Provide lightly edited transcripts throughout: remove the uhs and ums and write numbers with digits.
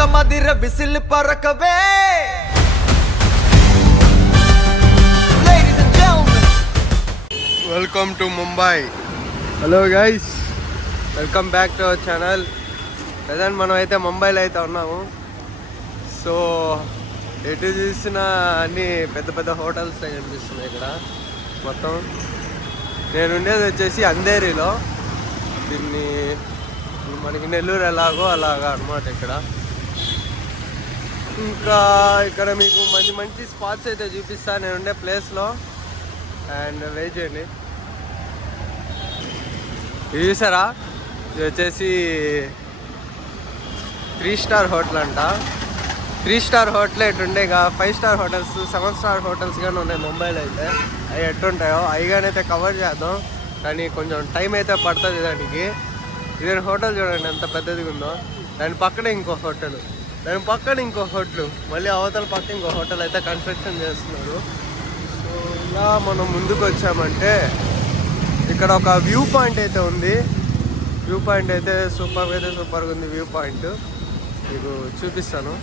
మగమదిర విసిల్ పరకవే. Welcome to Mumbai. Hello guys, welcome back to our channel. Present మనం అయితే ముంబైలో అయితే ఉన్నాము. సో ఎటు చూసినా అన్ని పెద్ద పెద్ద హోటల్స్ కనిపిస్తున్నాయి ఇక్కడ మొత్తం. నేను ఉండేది వచ్చేసి అంధేరిలో. దీన్ని మనకి నెల్లూరు ఎలాగో అలాగా అనమాట ఇక్కడ. ఇంకా ఇక్కడ మీకు మంచి మంచి స్పాట్స్ అయితే చూపిస్తాను నేను ఉండే ప్లేస్లో. అండ్ వెయిట్ చేయండి. ఇది చూసారా, ఇది వచ్చేసి 3 స్టార్ హోటల్ అంట. 3 స్టార్ హోటల్ ఎటుండే, 5 స్టార్ హోటల్స్, 7 స్టార్ హోటల్స్ కానీ ఉన్నాయి ముంబైలో అయితే. అవి ఎట్టుంటాయో అవి కానీ అయితే కవర్ చేద్దాం, కానీ కొంచెం టైం అయితే పడుతుంది దానికి. ఇదే హోటల్ చూడండి ఎంత పెద్దదిగా ఉందో. దాని పక్కన ఇంకో హోటల్, దాని పక్కన ఇంకో హోటల్, మళ్ళీ అవతల పక్క ఇంకో హోటల్ అయితే కన్స్ట్రక్షన్ చేస్తున్నారు. సో ఇలా మనం ముందుకు వచ్చామంటే ఇక్కడ ఒక వ్యూ పాయింట్ అయితే ఉంది. వ్యూ పాయింట్ అయితే సూపర్గా ఉంది. వ్యూ పాయింట్ మీకు చూపిస్తాను.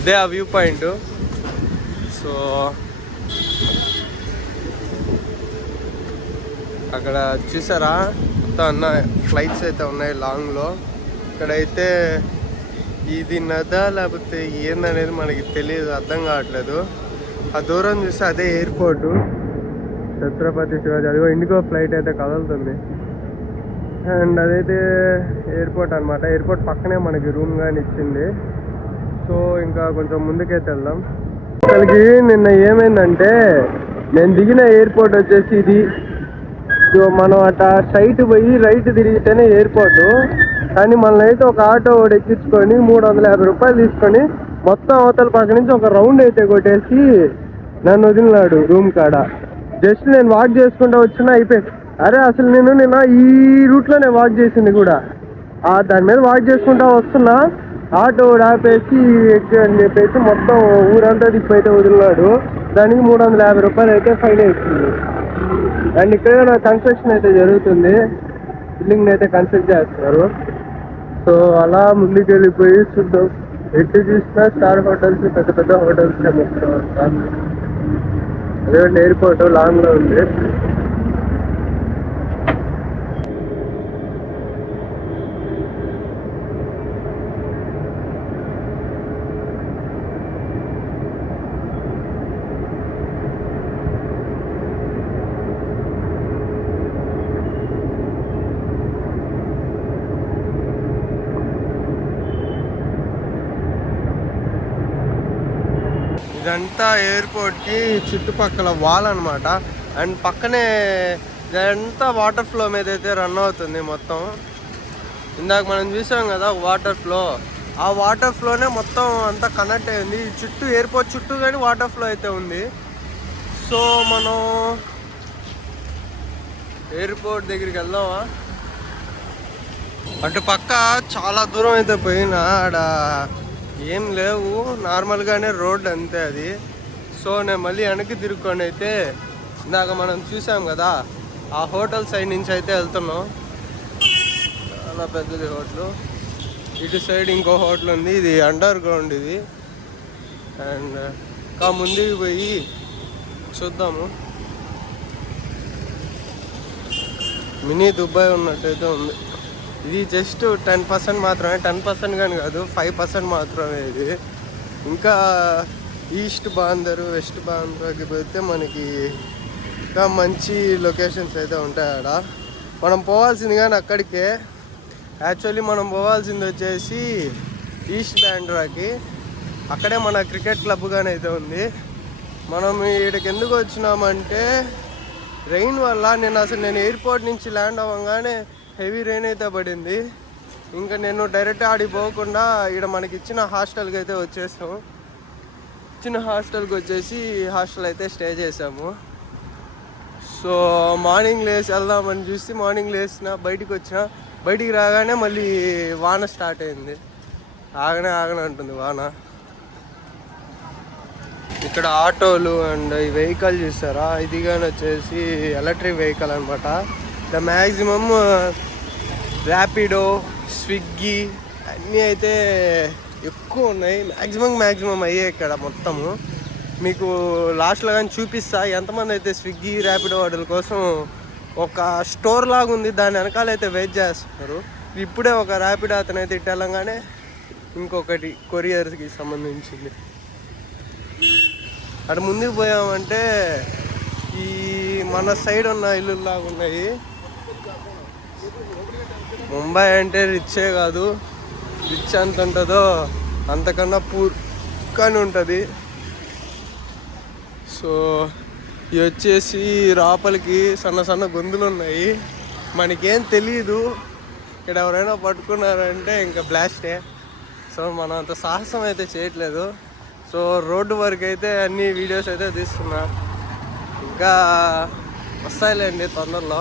ఇదే ఆ వ్యూ పాయింట్. సో అక్కడ చూసారా మొత్తం అన్న ఫ్లైట్స్ అయితే ఉన్నాయి లాంగ్లో. ఇక్కడైతే ఇది నదా లేకపోతే ఏందనేది మనకి తెలియదు, అర్థం కావట్లేదు. ఆ దూరం చూస్తే అదే ఎయిర్పోర్టు, ఛత్రపతి శివాజీ. అదిగో ఇండిగో ఫ్లైట్ అయితే కదులుతుంది. అండ్ అదైతే ఎయిర్పోర్ట్ అనమాట. ఎయిర్పోర్ట్ పక్కనే మనకి రూమ్ కానీ ఇచ్చింది. సో ఇంకా కొంచెం ముందుకైతే వెళ్దాం. అసలుకి నిన్న ఏమైందంటే, నేను దిగిన ఎయిర్పోర్ట్ వచ్చేసి ఇది. సో మనం అట్లా స్ట్రైట్ పోయి రైట్ తిరిగితేనే ఎయిర్పోర్టు. కానీ మనల్ని అయితే ఒక ఆటో ఎక్కించుకొని 350 రూపాయలు తీసుకొని మొత్తం అవతల పక్క నుంచి ఒక రౌండ్ అయితే కొట్టేసి నన్ను వదిలినాడు రూమ్ కాడ. జస్ట్ నేను వాక్ చేసుకుంటూ వచ్చినా అయిపోయింది. అరే అసలు నేను నిన్న ఈ రూట్లోనే వాక్ చేసింది కూడా. దాని మీద వాక్ చేసుకుంటూ వస్తున్నా, ఆటో ఆపేసి ఎక్కి అని చెప్పేసి మొత్తం ఊరంతా దిప్పైతే వదిలినాడు. దానికి 350 రూపాయలు అయితే ఫైన్ వేస్తుంది. అండ్ ఇక్కడ నా కన్స్ట్రక్షన్ అయితే జరుగుతుంది, బిల్డింగ్ అయితే కన్స్ట్రక్ట్ చేస్తున్నారు. సో అలా ముందుకు వెళ్ళిపోయి చూద్దాం. ఎటు చూసినా స్టార్ హోటల్స్, పెద్ద పెద్ద హోటల్స్ మొత్తం. అదే ఎయిర్పోర్ట్ లాంగ్లో ఉంది. ఇదంతా ఎయిర్పోర్ట్కి చుట్టుపక్కల వాల్ అనమాట. అండ్ పక్కనే ఇదంతా వాటర్ ఫ్లో మీద అయితే రన్ అవుతుంది మొత్తం. ఇందాక మనం చూసాం కదా వాటర్ ఫ్లో, ఆ వాటర్ ఫ్లోనే మొత్తం అంతా కనెక్ట్ అయింది. చుట్టూ ఎయిర్పోర్ట్ చుట్టూ కానీ వాటర్ ఫ్లో అయితే ఉంది. సో మనం ఎయిర్పోర్ట్ దగ్గరికి వెళ్దామా? అటు పక్క చాలా దూరం అయితే పోయినా ఆడ ఏం లేవు, నార్మల్గానే రోడ్ అంతే అది. సో నేను మళ్ళీ వెనక్కి తిరుక్కొని అయితే ఇందాక మనం చూసాం కదా ఆ హోటల్ సైడ్ నుంచి అయితే వెళ్తున్నాం. చాలా పెద్దది హోటల్. ఇటు సైడ్ ఇంకో హోటల్ ఉంది, ఇది అండర్ గ్రౌండ్ ఇది. అండ్ ముందుకు పోయి చూద్దాము. మినీ దుబాయ్ ఉన్నట్టయితే ఉంది. ఇది జస్ట్ 10% మాత్రమే, 10% కానీ కాదు, 5% మాత్రమే ఇది. ఇంకా ఈస్ట్ బాందర్, వెస్ట్ బాందర్కి పోతే మనకి ఇంకా మంచి లొకేషన్స్ అయితే ఉంటాయి ఆడ. మనం పోవాల్సింది కానీ అక్కడికే. యాక్చువల్లీ మనం పోవాల్సింది వచ్చేసి ఈస్ట్ బాంద్రాకి. అక్కడే మన క్రికెట్ క్లబ్ కానీ అయితే ఉంది. మనం ఇక్కడికి ఎందుకు వచ్చినామంటే రెయిన్ వల్ల. నేను ఎయిర్పోర్ట్ నుంచి ల్యాండ్ అవ్వగానే హెవీ రెయిన్ అయితే పడింది. ఇంకా నేను డైరెక్ట్ ఆడికి పోకుండా ఇక్కడ మనకి ఇచ్చిన హాస్టల్కి అయితే వచ్చేసాం. ఇచ్చిన హాస్టల్కి వచ్చేసి హాస్టల్ అయితే స్టే చేసాము. సో మార్నింగ్ లేచి వెళ్దామని చూసి మార్నింగ్ లేచిన బయటికి రాగానే మళ్ళీ వాన స్టార్ట్ అయింది. ఆగనే అంటుంది వాన. ఇక్కడ ఆటోలు అండ్ ఈ వెహికల్ చూస్తారా, ఇది కానీ వచ్చేసి ఎలక్ట్రిక్ వెహికల్ అనమాట. ద మ్యాక్సిమమ్ ర్యాపిడో, స్విగ్గీ అన్నీ అయితే ఎక్కువ ఉన్నాయి. మ్యాక్సిమం అయ్యాయి ఇక్కడ మొత్తము. మీకు లాస్ట్లో కానీ చూపిస్తా ఎంతమంది అయితే స్విగ్గీ, ర్యాపిడో వాటి కోసం ఒక స్టోర్ లాగా ఉంది, దాని వెనకాల అయితే వెయిట్ చేస్తున్నారు. ఇప్పుడే ఒక ర్యాపిడో అతను అయితే ఇటు వెళ్ళంగానే ఇంకొకటి కొరియర్కి సంబంధించింది. అటు ముందుకు పోయామంటే ఈ మన సైడ్ ఉన్న ఇల్లు లాగా ఉన్నాయి. ముంబై అంటే రిచ్చే కాదు, రిచ్ ఎంత ఉంటుందో అంతకన్నా పూర్ కానీ ఉంటుంది. సో ఇవి వచ్చేసి లోపలికి సన్న గొంతులు ఉన్నాయి. మనకేం తెలీదు, ఇక్కడ ఎవరైనా పట్టుకున్నారంటే ఇంకా బ్లాస్టే. సో మనం అంత సాహసం అయితే చేయట్లేదు. సో రోడ్డు వరకు అయితే అన్ని వీడియోస్ అయితే తీస్తున్నా. ఇంకా వస్తాయిలేండి తొందరలో,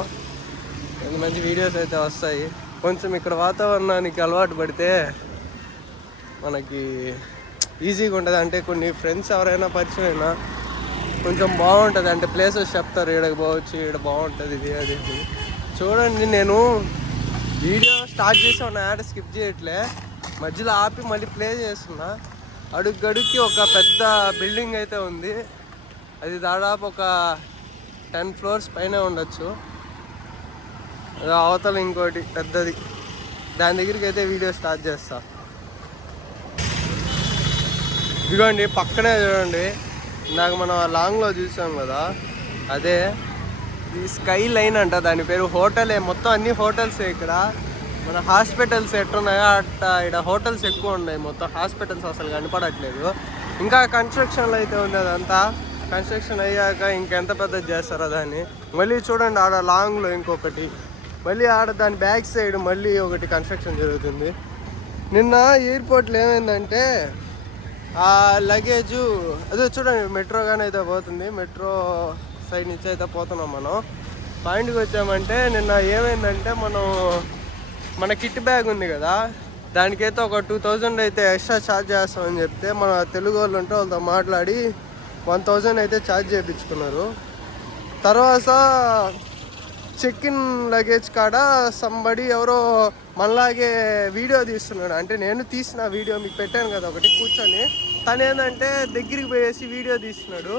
మంచి వీడియోస్ అయితే వస్తాయి. కొంచెం ఇక్కడ వాతావరణానికి అలవాటు పడితే మనకి ఈజీగా ఉంటుంది. అంటే కొన్ని ఫ్రెండ్స్ ఎవరైనా పరిచయం అయినా కొంచెం బాగుంటుంది. అంటే ప్లేసెస్ చెప్తారు, ఈడకి పోవచ్చు, ఈడ బాగుంటుంది, ఇది అది. చూడండి, నేను వీడియో స్టార్ట్ చేసి ఉన్న యాడ్ స్కిప్ చేయట్లే, మధ్యలో ఆపి మళ్ళీ ప్లే చేస్తున్నా. అడుగుకి ఒక పెద్ద బిల్డింగ్ అయితే ఉంది. అది దాదాపు ఒక 10 floors పైన ఉండొచ్చు. అవతల ఇంకోటి పెద్దది, దాని దగ్గరికి అయితే వీడియో స్టార్ట్ చేస్తా. ఇదిగోండి పక్కనే చూడండి, ఇందాక మనం లాంగ్లో చూసాం కదా, అదే ఈ స్కై లైన్ అంట దాని పేరు. హోటలే, మొత్తం అన్ని హోటల్సే. ఇక్కడ మన హాస్పిటల్స్ ఎట్టున్నాయో అట్ట ఇక్కడ హోటల్స్ ఎక్కువ ఉన్నాయి. మొత్తం హాస్పిటల్స్ అసలు కనపడట్లేదు. ఇంకా కన్స్ట్రక్షన్లో అయితే ఉంది. అదంతా కన్స్ట్రక్షన్ అయ్యాక ఇంకెంత పెద్దది చేస్తారో దాన్ని. మళ్ళీ చూడండి ఆడ లాంగ్లో ఇంకొకటి, మళ్ళీ ఆడ దాని బ్యాక్ సైడ్ మళ్ళీ ఒకటి కన్స్ట్రక్షన్ జరుగుతుంది. నిన్న ఎయిర్పోర్ట్లో ఏమైందంటే ఆ లగేజు అదే చూడండి, మెట్రో కానీ అయితే పోతుంది. మెట్రో సైడ్ నుంచి అయితే పోతున్నాం మనం. పాయింట్కి వచ్చామంటే నిన్న ఏమైందంటే మన కిట్ బ్యాగ్ ఉంది కదా, దానికైతే ఒక 2000 అయితే ఎక్స్ట్రా ఛార్జ్ చేస్తామని చెప్తే మన తెలుగు వాళ్ళు ఉంటే వాళ్ళతో మాట్లాడి 1000 అయితే ఛార్జ్ చేయించుకున్నారు. తర్వాత చెక్ ఇన్ లగేజ్ కాడ సంబడి ఎవరో మనలాగే వీడియో తీస్తున్నాడు. అంటే నేను తీసిన వీడియో మీకు పెట్టాను కదా ఒకటి కూర్చొని, తను ఏంటంటే దగ్గరికి పోయేసి వీడియో తీస్తున్నాడు.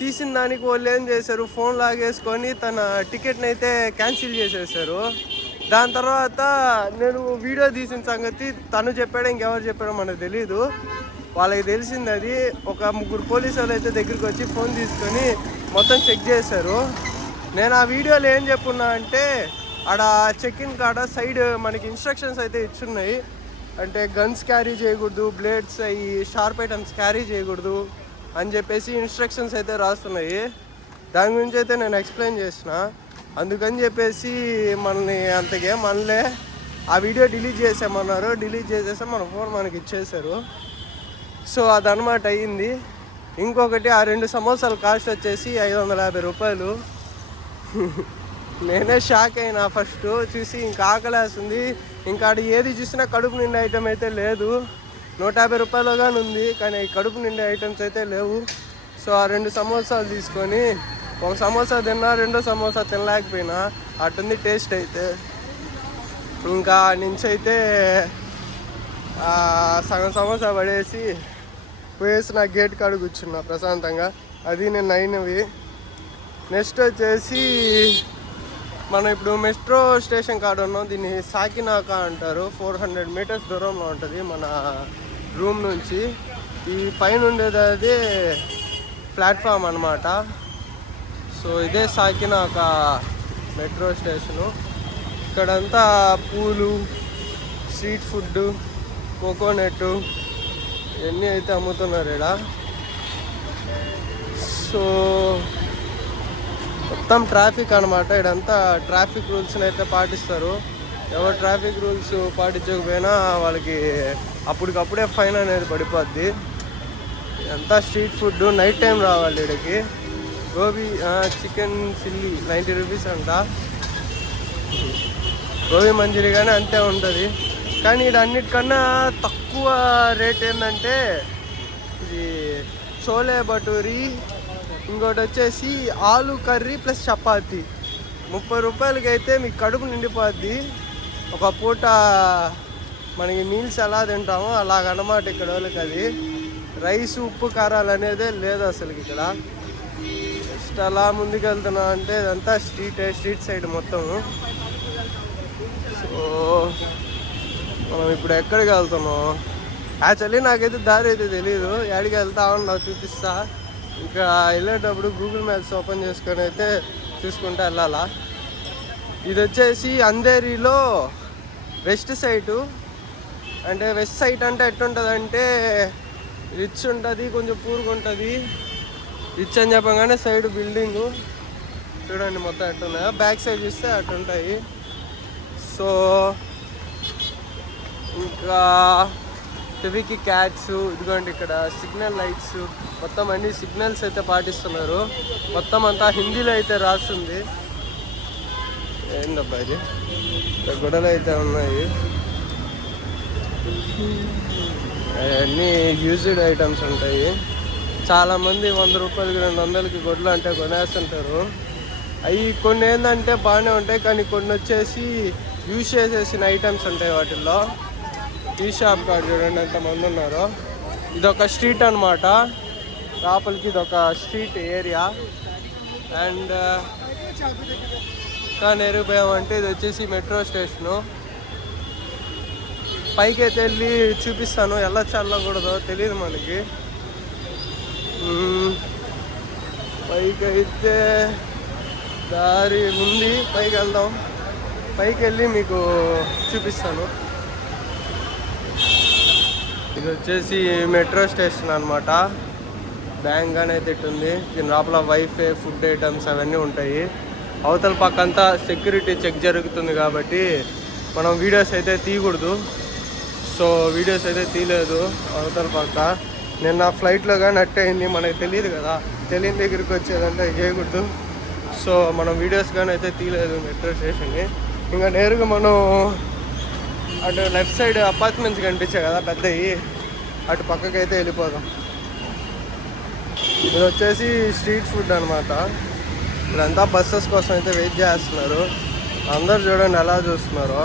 తీసిన దానికి వాళ్ళు ఏం చేశారు, ఫోన్ లాగేసుకొని తన టికెట్ని అయితే క్యాన్సిల్ చేసేసారు. దాని తర్వాత నేను వీడియో తీసిన సంగతి తను చెప్పాడో ఇంకెవరు చెప్పాడో మనకు తెలీదు. వాళ్ళకి తెలిసింది అది. ఒక 3 పోలీసు వాళ్ళు అయితే దగ్గరికి వచ్చి ఫోన్ తీసుకొని మొత్తం చెక్ చేశారు. నేను ఆ వీడియోలో ఏం చెప్పున్నా అంటే ఆడ చెక్ ఇన్ కాడ సైడ్ మనకి ఇన్స్ట్రక్షన్స్ అయితే ఇచ్చున్నాయి. అంటే గన్స్ క్యారీ చేయకూడదు, బ్లేడ్స్ అవి షార్ప్ ఐటమ్స్ క్యారీ చేయకూడదు అని చెప్పేసి ఇన్స్ట్రక్షన్స్ అయితే రాస్తున్నాయి. దాని గురించి అయితే నేను ఎక్స్ప్లెయిన్ చేసిన. అందుకని చెప్పేసి మనల్ని అంతకేం అనలే. ఆ వీడియో డిలీట్ చేసామన్నారు. డిలీట్ చేసేస్తే మన ఫోన్ మనకి ఇచ్చేసారు. సో అదనమాట అయ్యింది. ఇంకొకటి ఆ 2 సమోసాల కాస్ట్ వచ్చేసి 550 రూపాయలు. నేనే షాక్ అయినా ఫస్ట్ చూసి. ఇంకా ఆకలేస్తుంది. ఇంకా ఆడ ఏది చూసినా కడుపు నిండే ఐటమ్ అయితే లేదు. 150 రూపాయలు కానీ ఉంది, కానీ కడుపు నిండే ఐటమ్స్ అయితే లేవు. సో ఆ 2 సమోసాలు తీసుకొని ఒక సమోసా తిన్నా, 2వ సమోసా తినలేకపోయినా. అటుంది టేస్ట్ అయితే. ఇంకా నుంచి అయితే సగం సమోసా పడేసి పోయేసి నా గేట్ కాడ కూర్చున్నా ప్రశాంతంగా. అది నేను అయినవి. నెక్స్ట్ వచ్చేసి మనం ఇప్పుడు మెట్రో స్టేషన్ కాడ ఉన్నాం. దీన్ని సాకినాక అంటారు. 400 meters దూరంలో ఉంటుంది మన రూమ్ నుంచి. ఈ పైన ఉండేది అది ప్లాట్ఫామ్ అన్నమాట. సో ఇదే సాకినాక మెట్రో స్టేషను. ఇక్కడంతా పూలు, స్ట్రీట్ ఫుడ్, కోకోనట్ ఇవన్నీ అయితే అమ్ముతున్నారు ఇక్కడ. సో మొత్తం ట్రాఫిక్ అనమాట. ఇదంతా ట్రాఫిక్ రూల్స్ని అయితే పాటిస్తారు. ఎవరు ట్రాఫిక్ రూల్స్ పాటించకపోయినా వాళ్ళకి అప్పటికప్పుడే ఫైన్ అనేది పడిపోద్ది. ఇదంతా స్ట్రీట్ ఫుడ్. నైట్ టైం రావాలి ఇక్కడికి. గోబీ చికెన్ చిల్లీ 90 రూపీస్ అంట. గోబీ మంచూరి కానీ అంతే ఉంటుంది. కానీ ఇక్కడ అన్నిటికన్నా తక్కువ రేట్ ఏంటంటే ఇది చోలే భటూరి, ఇంకోటి వచ్చేసి ఆలు కర్రీ ప్లస్ చపాతి. 30 రూపాయలకి అయితే మీకు కడుపు నిండిపోద్ది. ఒక పూట మనకి మీల్స్ ఎలా తింటామో అలాగనమాట ఇక్కడ వాళ్ళకి. అది రైస్ ఉప్పు కారాలు అనేదే లేదు అసలుకి ఇక్కడ. జస్ట్ అలా ముందుకు వెళ్తున్నాం అంటే ఇదంతా స్ట్రీట్ సైడ్ మొత్తము. సో మనం ఇప్పుడు ఎక్కడికి వెళ్తున్నాం? యాక్చువల్లీ నాకైతే దారి అయితే తెలీదు, ఎక్కడికి వెళ్తామని నాకు చూపిస్తా. ఇంకా వెళ్ళేటప్పుడు గూగుల్ మ్యాప్స్ ఓపెన్ చేసుకొని అయితే చూసుకుంటూ వెళ్ళాలా. ఇది వచ్చేసి అంధేరిలో వెస్ట్ సైడు. అంటే వెస్ట్ సైడ్ అంటే ఎట్లుంటుంది అంటే రిచ్ ఉంటుంది, కొంచెం పూర్గా ఉంటుంది. రిచ్ అని చెప్పగానే సైడ్ బిల్డింగు చూడండి మొత్తం ఎట్టున్నాయో, బ్యాక్ సైడ్ చూస్తే అట్టుంటాయి. సో ఇంకా టీవీకి క్యాట్స్, ఇదిగోండి ఇక్కడ సిగ్నల్ లైట్స్, మొత్తం అన్ని సిగ్నల్స్ అయితే పాటిస్తున్నారు. మొత్తం అంతా హిందీలో అయితే రాస్తుంది. ఏందబ్బా ఇది, గొడవలు అయితే ఉన్నాయి. అన్నీ యూజ్డ్ ఐటమ్స్ ఉంటాయి. చాలామంది 100 రూపాయలకి 200కి గొడ్లు అంటే కొనేస్తుంటారు. అవి కొన్ని ఏంటంటే బాగానే ఉంటాయి, కానీ కొన్ని వచ్చేసి యూజ్ చేసేసిన ఐటమ్స్ ఉంటాయి వాటిల్లో. టీ షాప్ కాడ చూడండి ఎంతమంది ఉన్నారో. ఇదొక స్ట్రీట్ అనమాట, లోపలికి ఇదొక స్ట్రీట్ ఏరియా. అండ్ ఇంకా నేరుపోయామంటే ఇది వచ్చేసి మెట్రో స్టేషను. పైకి అయితే వెళ్ళి చూపిస్తాను, వెళ్ళొచ్చు వెళ్ళకూడదో తెలియదు మనకి. పైకి అయితే దారి ఉంది, పైకి వెళ్దాం. పైకి వెళ్ళి మీకు చూపిస్తాను. ఇది వచ్చేసి మెట్రో స్టేషన్ అనమాట. బ్యాంక్ అనేది ఇట్టుంది. దీని లోపల వైఫై, ఫుడ్ ఐటమ్స్ అవన్నీ ఉంటాయి. అవతల పక్క అంతా సెక్యూరిటీ చెక్ జరుగుతుంది కాబట్టి మనం వీడియోస్ అయితే తీయకూడదు. సో వీడియోస్ అయితే తీయలేదు అవతల పక్క. నిన్న ఫ్లైట్లో కానీ అట్టయింది, మనకి తెలియదు కదా, తెలియని దగ్గరికి వచ్చేదంటే చేయకూడదు. సో మనం వీడియోస్ కానీ అయితే తీయలేదు మెట్రో స్టేషన్ని. ఇంకా నేరుగా మనం అటు లెఫ్ట్ సైడ్ అపార్ట్మెంట్స్ కనిపించాయి కదా పెద్దవి, అటు పక్కకి అయితే వెళ్ళిపోదాం. ఇది వచ్చేసి స్ట్రీట్ ఫుడ్ అనమాట. ఇదంతా బస్సెస్ కోసం అయితే వెయిట్ చేస్తున్నారు. అందరు చూడండి ఎలా చూస్తున్నారు.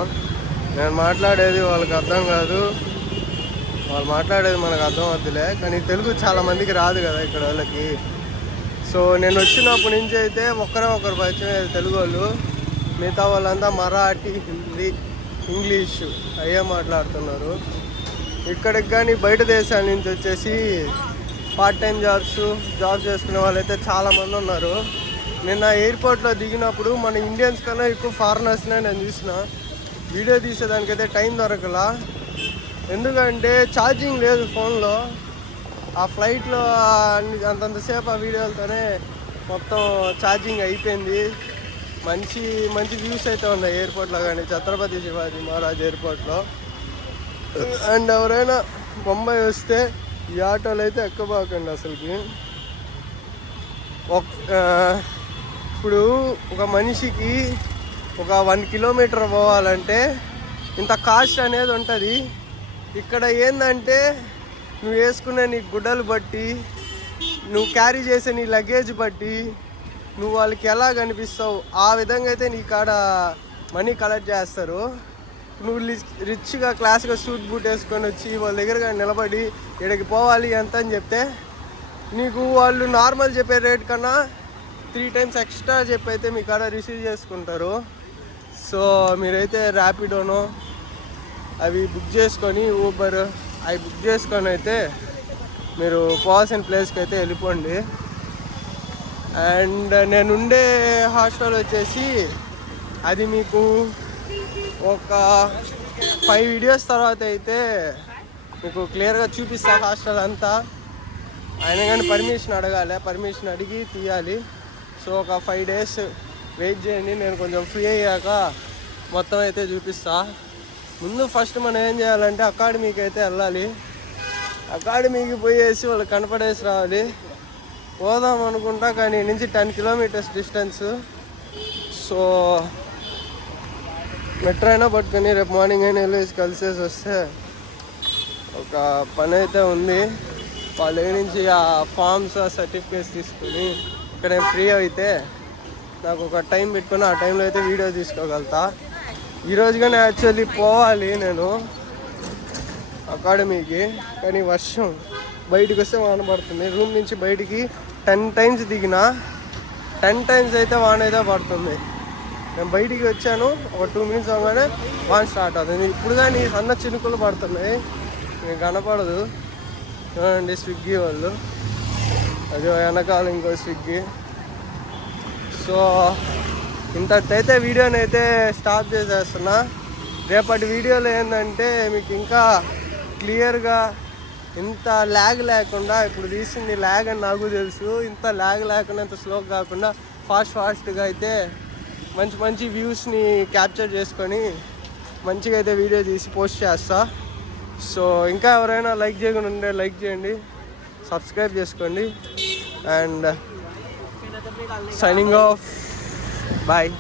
నేను మాట్లాడేది వాళ్ళకి అర్థం కాదు, వాళ్ళు మాట్లాడేది మనకు అర్థం అవుతులే, కానీ తెలుగు చాలా మందికి రాదు కదా ఇక్కడ వాళ్ళకి. సో నేను వచ్చినప్పటి నుంచి అయితే ఒకరు పరిచయం తెలుగు వాళ్ళు. మిగతా వాళ్ళంతా మరాఠీ, హిందీ, ఇంగ్లీషు అయ్యే మాట్లాడుతున్నారు. ఇక్కడికి కానీ బయట దేశాల నుంచి వచ్చేసి పార్ట్ టైం జాబ్ చేసుకునే వాళ్ళైతే చాలామంది ఉన్నారు. నిన్న ఎయిర్పోర్ట్లో దిగినప్పుడు మన ఇండియన్స్ కన్నా ఎక్కువ ఫారినర్స్నే నేను చూసిన. వీడియో తీసేదానికైతే టైం దొరకలా, ఎందుకంటే ఛార్జింగ్ లేదు ఫోన్లో. ఆ ఫ్లైట్లో అంతంతసేపు ఆ వీడియోలతోనే మొత్తం ఛార్జింగ్ అయిపోయింది. మంచి మంచి వ్యూస్ అయితే ఉన్నాయి ఎయిర్పోర్ట్లో కానీ, ఛత్రపతి శివాజీ మహారాజ్ ఎయిర్పోర్ట్లో. అండ్ ఎవరైనా ముంబై వస్తే ఈ ఆటోలు అయితే ఎక్కబాకండి అసలుకి. ఇప్పుడు ఒక మనిషికి ఒక 1 కిలోమీటర్ పోవాలంటే ఇంత కాస్ట్ అనేది ఉంటుంది. ఇక్కడ ఏంటంటే నువ్వు వేసుకునే నీ గుడ్డలు బట్టి, నువ్వు క్యారీ చేసే నీ లగేజ్ బట్టి, నువ్వు వాళ్ళకి ఎలా కనిపిస్తావు ఆ విధంగా అయితే నీ కాడ మనీ కలెక్ట్ చేస్తారు. నువ్వు రిచ్గా క్లాస్గా సూట్ బూట్ వేసుకొని వచ్చి వాళ్ళ దగ్గరగా నిలబడి ఇక్కడికి పోవాలి ఎంత అని చెప్తే నీకు వాళ్ళు నార్మల్ చెప్పే రేట్ కన్నా 3 times ఎక్స్ట్రా చెప్పి అయితే మీ కాడ రిసీవ్ చేసుకుంటారు. సో మీరైతే ర్యాపిడోనో అవి బుక్ చేసుకొని, ఊబర్ అవి బుక్ చేసుకొని అయితే మీరు పోవాల్సిన ప్లేస్కి అయితే వెళ్ళిపోండి. అండ్ నేనుండే హాస్టల్ వచ్చేసి అది మీకు ఒక 5 వీడియోస్ తర్వాత అయితే మీకు క్లియర్గా చూపిస్తా హాస్టల్ అంతా. అయినా కానీ పర్మిషన్ అడగాలి, పర్మిషన్ అడిగి తీయాలి. సో ఒక 5 days వెయిట్ చేయండి, నేను కొంచెం ఫ్రీ అయ్యాక మొత్తం అయితే చూపిస్తా. ముందు ఫస్ట్ మనం ఏం చేయాలంటే అకాడమీకి అయితే వెళ్ళాలి. అకాడమీకి పోయేసి వాళ్ళు కనపడేసి రావాలి. పోదాం అనుకుంటా కానీ నుంచి 10 kilometers డిస్టెన్స్. సో మెట్రో అయినా పట్టుకొని రేపు మార్నింగ్ అయినా వెళ్ళేసి కలిసేసి వస్తే ఒక పని అయితే ఉంది. వాళ్ళ దగ్గర నుంచి ఆ ఫామ్స్ సర్టిఫికేట్స్ తీసుకుని ఇక్కడ నేను ఫ్రీ అయితే నాకు ఒక టైం పెట్టుకుని ఆ టైంలో అయితే వీడియో తీసుకోగలుగుతా. ఈరోజు కానీ యాక్చువల్లీ పోవాలి నేను అకాడమీకి, కానీ వర్షం బయటకు వస్తే వాన పడుతుంది. రూమ్ నుంచి బయటికి 10 times దిగినా 10 times అయితే వాన అయితే పడుతుంది. నేను బయటికి వచ్చాను, ఒక 2 minutes అవగానే వాన స్టార్ట్ అవుతుంది. ఇప్పుడు కానీ సన్న చినుకులు పడుతున్నాయి, మీకు కనపడదు. చూడండి స్విగ్గీ వాళ్ళు, అది వెనకాల ఇంకో స్విగ్గీ. సో ఇంతైతే వీడియోని అయితే స్టాప్ చేసేస్తున్నా. రేపటి వీడియోలో ఏంటంటే మీకు ఇంకా క్లియర్గా ఇంత ల్యాగ్ లేకుండా, ఇప్పుడు తీసింది ల్యాగ్ అని నాకు తెలుసు, ఇంత ల్యాగ్ లేకుండా ఇంత స్లో కాకుండా ఫాస్ట్గా అయితే మంచి మంచి వ్యూస్ని క్యాప్చర్ చేసుకొని మంచిగా అయితే వీడియో తీసి పోస్ట్ చేస్తా. సో ఇంకా ఎవరైనా లైక్ చేయకుండా ఉంటే లైక్ చేయండి, సబ్స్క్రైబ్ చేసుకోండి. And signing off, bye.